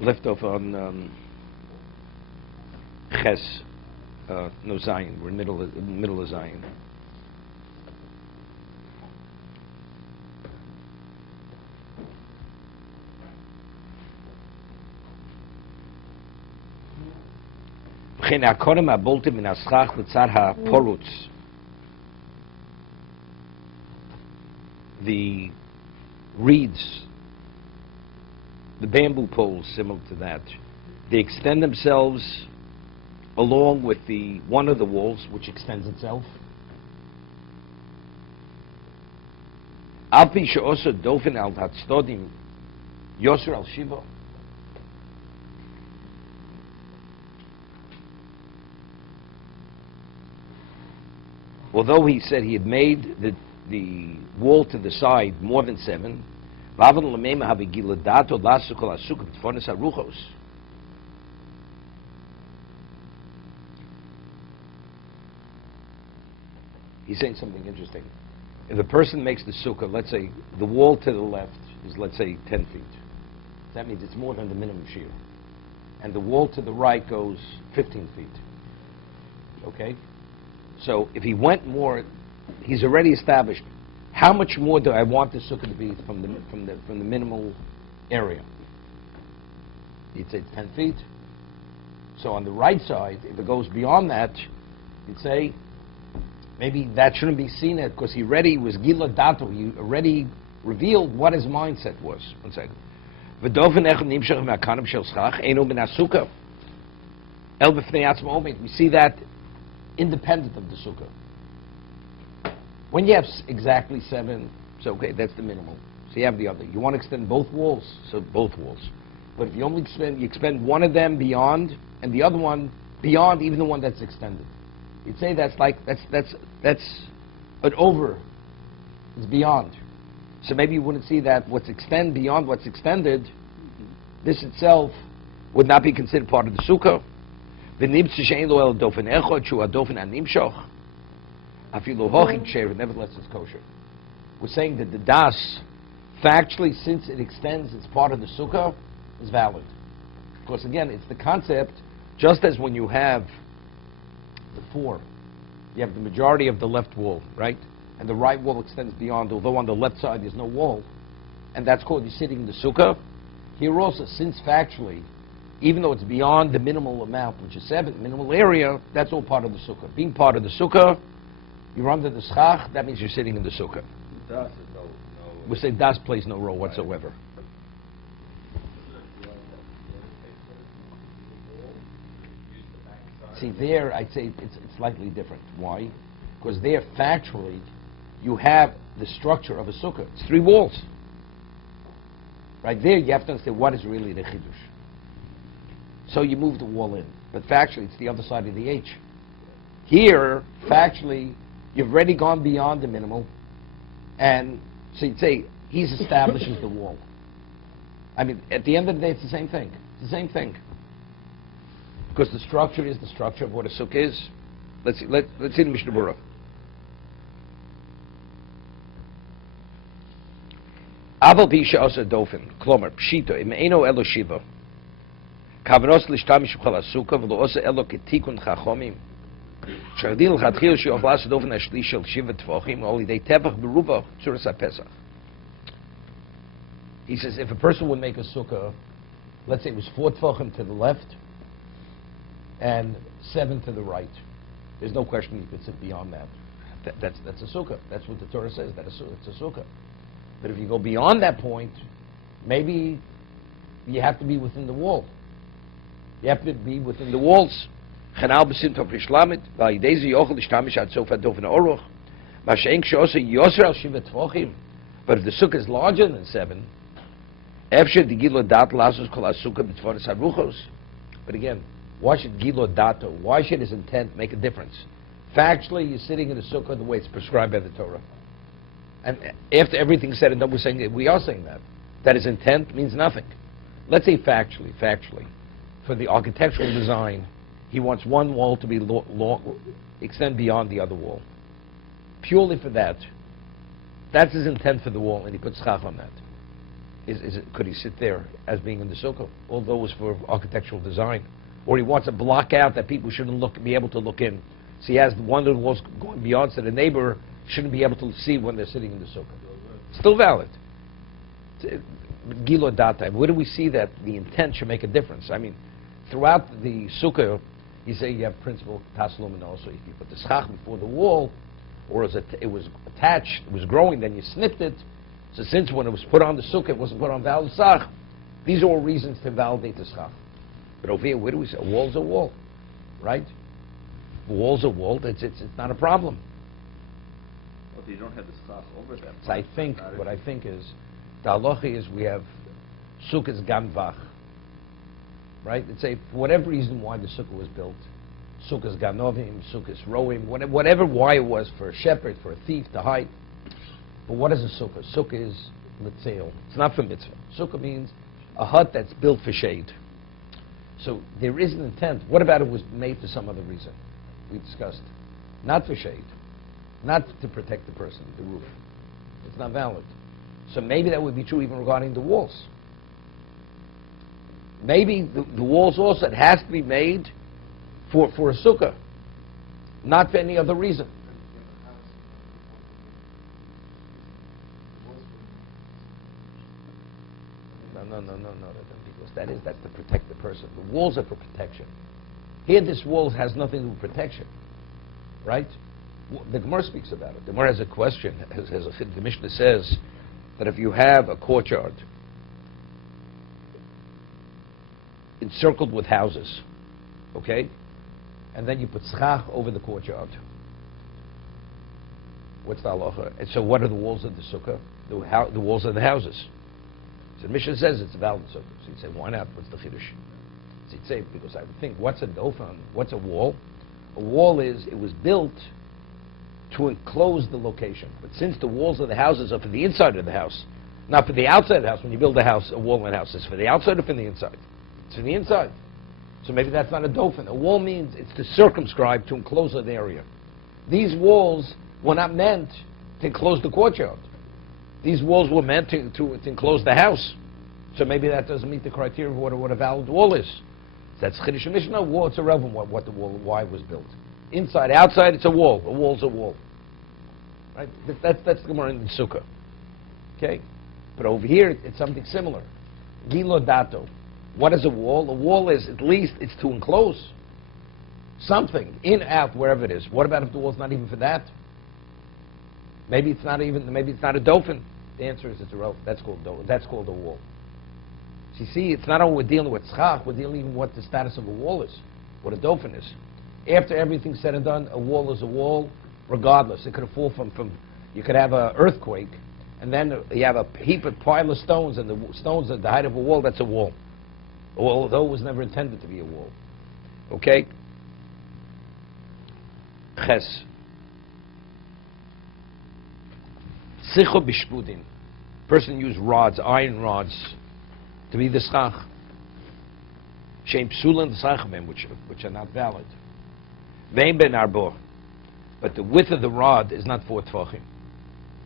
left off on Ches, no Zion. We're in the middle of Zion. The reeds, the bamboo poles, similar to that, they extend themselves along with one of the walls, which extends itself. Although he said he had made the wall to the side more than 7, he's saying something interesting. If a person makes the sukkah, let's say the wall to the left is, let's say, 10 feet. That means it's more than the minimum shear. And the wall to the right goes 15 feet. Okay? So if he went more, he's already established how much more do I want the sukkah to be from the minimal area. You'd say it's 10 feet. So on the right side, if it goes beyond that, you'd say maybe that shouldn't be seen at, because he already was gila dato. He already revealed what his mindset was. One second. We see that independent of the sukkah. When you have exactly 7, so okay, that's the minimal. So you have the other. You want to extend both walls, so both walls. But if you only expend one of them beyond, and the other one beyond even the one that's extended, you'd say that's an over. It's beyond. So maybe you wouldn't see that what's extend beyond what's extended. This itself would not be considered part of the sukkah. Nevertheless, it's kosher. We're saying that the das, factually, since it extends, it's part of the sukkah, is valid. Because again, it's the concept, just as when you have the 4, you have the majority of the left wall, right? And the right wall extends beyond, although on the left side there's no wall. And that's called you're sitting in the sukkah. Here also, since factually, even though it's beyond the minimal amount, which is 7, minimal area, that's all part of the sukkah. Being part of the sukkah, you're under the schach, that means you're sitting in the sukkah. Das is no. We say das plays no role whatsoever. See, there, I'd say it's slightly different. Why? Because there, factually, you have the structure of a sukkah. It's 3 walls. Right there, you have to understand what is really the chidush. So you move the wall in. But factually, it's the other side of the H. Here, factually, you've already gone beyond the minimal. And so you'd say, he establishes the wall. I mean, at the end of the day, it's the same thing. It's the same thing. Because the structure is the structure of what a sukkah is. Let's see the Mishna Berura. Aval bisha asa dofen, klomer, pshito, im eino elo shiva. Kavros lishtamish b'chol hasukah, v'lo osa elo ketikun chachomim. Shardil l'chatchil she'oflas dofen hashlish shel shiva tvochim, oli dei tevach beruva tzuras haPesach. He says, if a person would make a sukkah, let's say it was 4 tvochim to the left, and 7 to the right. There's no question you could sit beyond that. That's a sukkah. That's what the Torah says. It's a sukkah. But if you go beyond that point, maybe you have to be within the wall. You have to be within the walls. But if the sukkah is larger than 7, but again, why should Gilo Dato, why should his intent make a difference? Factually, you're sitting in the sukkah the way it's prescribed by the Torah. And after everything's said and done, we are saying that his intent means nothing. Let's say factually, for the architectural design, he wants one wall to be extend beyond the other wall. Purely for that. That's his intent for the wall, and he puts schach on that. could he sit there as being in the sukkah? Although it was for architectural design. Or he wants to block out that people shouldn't be able to look in. So he has one of the walls going beyond, so the neighbor shouldn't be able to see when they're sitting in the sukkah. Still valid. Gilo data. Where do we see that the intent should make a difference? I mean, throughout the sukkah, you say you have principle taslum, and also if you put the schach before the wall, or it was attached, it was growing, then you snipped it. So since when it was put on the sukkah, it wasn't put on valid schach. These are all reasons to validate the schach. But over here, where do we say? A wall's a wall, right? A wall's a wall. It's not a problem. Well, you don't have the schach over that. So I think what I think is the halacha is we have sukkahs ganvach, right? Let's say for whatever reason why the sukkah was built, sukkahs ganovim, sukkahs roim, whatever why it was for a shepherd, for a thief to hide. But what is a sukkah? Sukkah is litzeil. It's not for mitzvah. Sukkah means a hut that's built for shade. So there is an intent. What about it was made for some other reason? We discussed. Not for shade. Not to protect the person, the roof. It's not valid. So maybe that would be true even regarding the walls. Maybe the walls also, it has to be made for a sukkah. Not for any other reason. No. Because that's to protect the person. The walls are for protection. Here, this wall has nothing to do with protection, right? The Gemara speaks about it. The Gemara has a question. The Mishnah says that if you have a courtyard encircled with houses, okay, and then you put schach over the courtyard, what's the halacha? And so, what are the walls of the sukkah? The walls of the houses. So the Mishnah says it's a valid sukkah. So you'd say, why not? What's the chiddush? So you'd say, because I would think, what's a dofan? What's a wall? A wall is, it was built to enclose the location. But since the walls of the houses are for the inside of the house, not for the outside of the house, when you build a house, a wall in a house, it's for the outside or for the inside? It's for the inside. So maybe that's not a dofan. A wall means it's to circumscribe, to enclose an area. These walls were not meant to enclose the courtyard. These walls were meant to enclose the house. So maybe that doesn't meet the criteria of what a valid wall is. That's Chiddush Mishnah. Wall, it's irrelevant what the wall, why it was built. Inside, outside, it's a wall. A wall's a wall. Right? That's the Gemara in the Sukkah. Okay? But over here, it's something similar. Gilo dato. What is a wall? A wall is, at least, it's to enclose something, in, out, wherever it is. What about if the wall's not even for that? Maybe it's not a dofin. The answer is it's irrelevant. That's called a wall. So you see, it's not only we're dealing with schach, we're dealing with what the status of a wall is, what a dofin is. After everything's said and done, a wall is a wall, regardless. It could have fallen from you could have an earthquake, and then you have a heap of pile of stones, and the stones at the height of a wall, that's a wall. Although it was never intended to be a wall. Okay? Ches. Sicho bishpudin. Person used rods, iron rods, to be the schach. Shem psulan schachamim, which are not valid. Vein ben arbo. But the width of the rod is not 4 tefachim.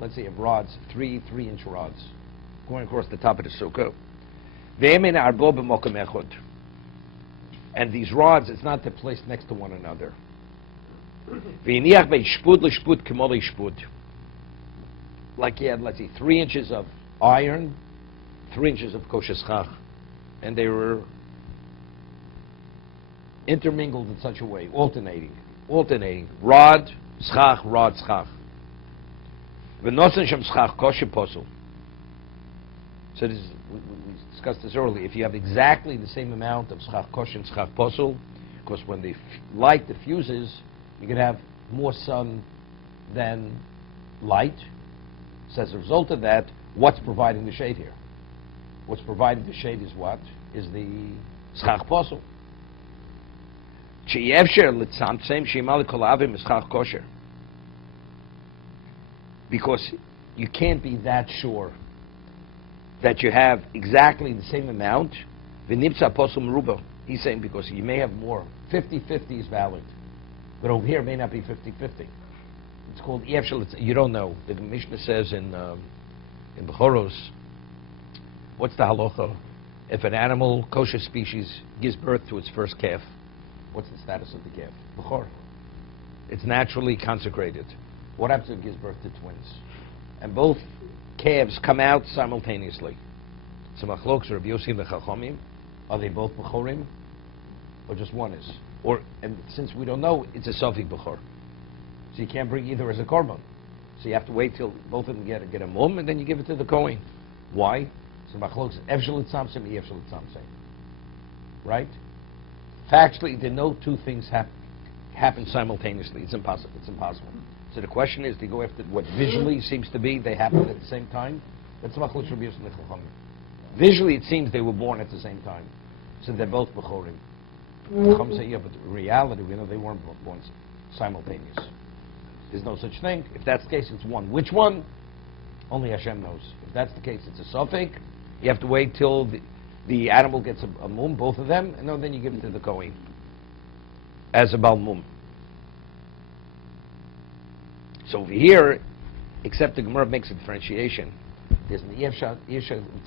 Let's say you have rods, 3-inch rods, going across the top of the sukkah. Vein ben arbo b'mokem echod. And these rods, it's not to place next to one another. Ve'iniach be'shpud l'shpud k'mo l'shpud. Like you had, let's see, 3 inches of iron, 3 inches of kosher schach, and they were intermingled in such a way, alternating, rod, schach, v'nosen shem schach kosher posel. So this is, we discussed this earlier. If you have exactly the same amount of schach kosher and schach posel, because when the light diffuses, you can have more sun than light. So as a result of that, what's providing the shade here? What's providing the shade is what? Is the schach posel. Because you can't be that sure that you have exactly the same amount. He's saying because you may have more. 50-50 is valid. But over here it may not be 50-50. It's called you don't know. The Mishnah says in Bechoros, What's the halacha? If an animal, kosher species, gives birth to its first calf, what's the status of the calf? B'chor. It's naturally consecrated. What happens if it gives birth to twins? And both calves come out simultaneously. So machlokes Rabbi Yossi and the Chachamim, are they both b'chorim? Or just one is? And since we don't know, it's a safek b'chor. So you can't bring either as a korban. So you have to wait till both of them get a mum, and then you give it to the Kohen. Why? So machlokes efshel etzamsem, efshel etzamsem. Right? Factually, there are no two things happen simultaneously. It's impossible. It's impossible. So the question is, do you go after what visually seems to be they happen at the same time? That's machlokes Rabbi Yossi and the Chachamim. Visually, it seems they were born at the same time. So they're both b'chorim. Chacham say, yeah, but in reality, we know they weren't born simultaneous. There's no such thing. If that's the case, it's one. Which one? Only Hashem knows. If that's the case, it's a safek. You have to wait till the animal gets a mum, both of them, and then you give it to the Kohen as a bal mum. So over here, except the Gemara makes a differentiation. There's an Yevshal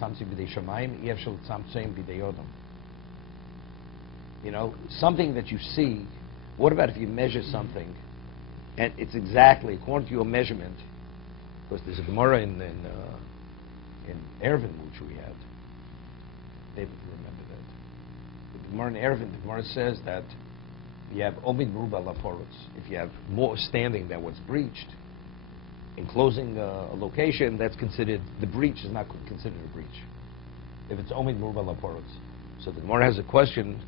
Tzamtzim B'dei Shamayim, Yevshal Tzamtzim B'dei Yodam. You know, something that you see, what about if you measure something, and it's exactly according to your measurement, because there's a Gemara in Erevin, which we had. David, you remember that. The Gemara in Erevin, the Gemara says that you have Omid Meruba Laporutz. If you have more standing than what's breached, enclosing a location, that's considered, the breach is not considered a breach. If it's Omid Meruba Laporutz. So the Gemara has a question,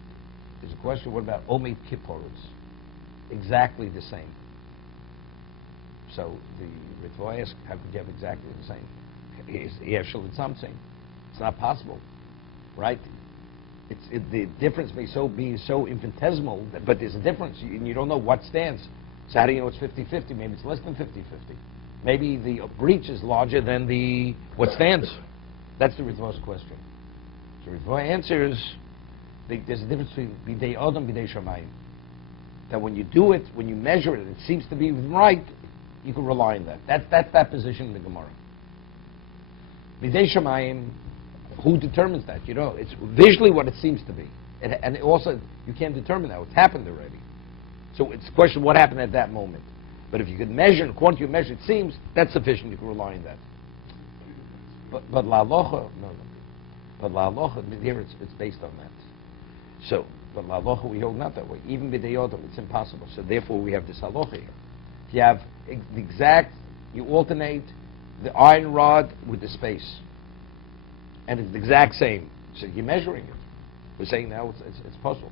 there's a question, what about Omid Kipporutz? Exactly the same. So the Ritva asks, how could you have exactly the same? It's not possible, right? The difference may be so infinitesimal, but there's a difference, and you don't know what stands. So how do you know it's 50-50? Maybe it's less than 50-50. Maybe the breach is larger than what stands. That's the Ritva's question. So Ritva answers, there's a difference between bidei adam, bidei shamayim. That when you do it, when you measure it, it seems to be right, you can rely on that. That's that position in the Gemara. Bidei shamayim, who determines that? You know, it's visually what it seems to be. And also, you can't determine that. It's happened already. So it's a question of what happened at that moment. But if you could measure, according to your measure, it seems, that's sufficient. You can rely on that. But la halacha, no. But la halacha, here it's based on that. So, but la halacha, we hold not that way. Even b'dei yodam, it's impossible. So therefore, we have this halacha here. If you have the exact, you alternate the iron rod with the space. And it's the exact same. So you're measuring it. We're saying now it's possible.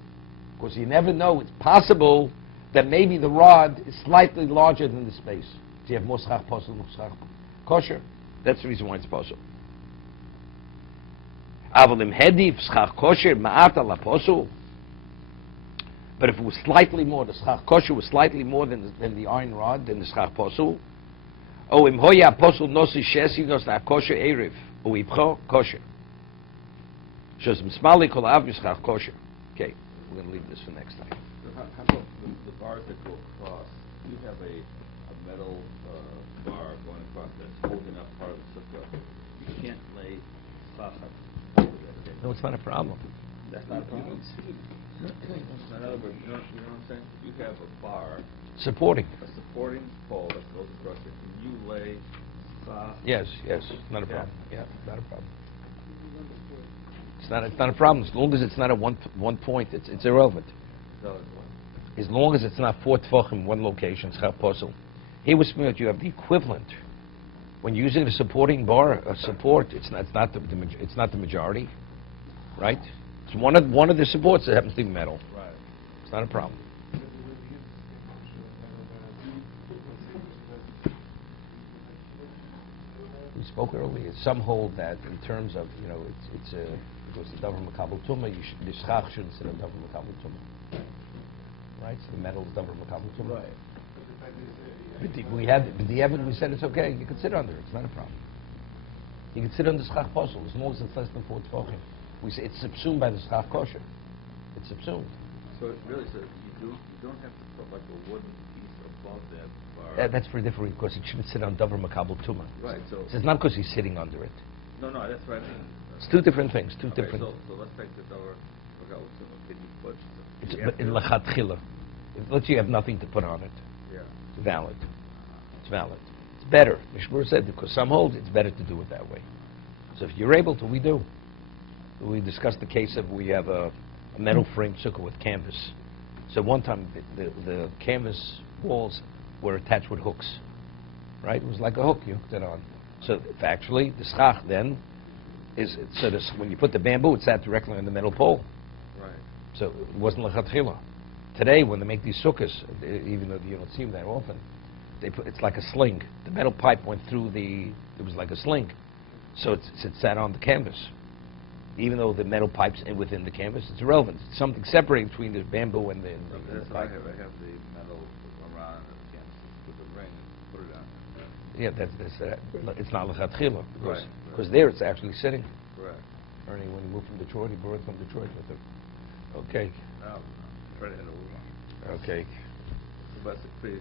Because you never know. It's possible that maybe the rod is slightly larger than the space. So you have moschach posel, moschach kosher. That's the reason why it's possible. Avalim hedif schach kosher ma'at ala posel. But if it was slightly more, the schach kosher was slightly more than the iron rod, than the schach posel. O im hoya posel nosi shesi nos na kosher erev. O ipcho kosher. Shos mismali kol av mischach kosher. Okay, we're going to leave this for next time. So how about the bars that go across? You have a metal bar going across that's holding up part of the sukkah. You can't lay pashas over that. No, it's not a problem. That's not a problem. In other words, you know what I'm saying? You have a bar, Supporting. a supporting pole that goes across it, and you lay Yes, not a problem. Yeah, not a problem. It's not a problem. As long as it's not at one point, it's irrelevant. As long as it's not 4 tefachim in one location, it's not possible. Here with Smith, you have the equivalent. When you're using a supporting bar, a support, it's not the majority, right? It's one of the supports that happens to be metal. Right. It's not a problem. We spoke earlier. Some hold that in terms of, you know, it's the davar makabel tumah. The schach shouldn't sit on davar makabel tumah, right? So the metal is davar makabel tumah. Right. But the evidence, we said it's okay. You can sit under it. It's not a problem. You can sit under schach posel as long as it's less than 4 tefachim. We say it's subsumed by the schach kosher. It's subsumed. So it's really, you don't have to put like a wooden piece above that bar. That's for a different reason, because it shouldn't sit on davar makabel tumah. Right. So it's not because he's sitting under it. No, that's what I mean. It's two different things, two Okay, different... So let's take the Torah. Can you put... It's you have in to- lechatchila. Let's say you have nothing to put on it. Yeah. It's valid. It's valid. It's better. Mishna Berura said, because some hold it's better to do it that way. So if you're able to, we do. We discussed the case of we have a metal frame sukkah with canvas. So one time the canvas walls were attached with hooks. Right? It was like a hook, you hooked it on. So factually, the schach then is, so this, when you put the bamboo, it sat directly on the metal pole. Right. So it wasn't lechatchila. Today, when they make these sukkahs, even though you don't see them that often, they put, it's like a sling. The metal pipe went through it was like a sling. So it sat on the canvas. Even though the metal pipe's within the canvas, it's irrelevant. It's something separating between the bamboo and the That's what I pipe. have. I have the metal around the canvas with the ring and put it on. Yeah, it's not lechatchila because Right. there it's actually sitting. Correct. Ernie, when he moved from Detroit, he brought it from Detroit with him. Okay. Now, try to hit a little. Okay. But it's pretty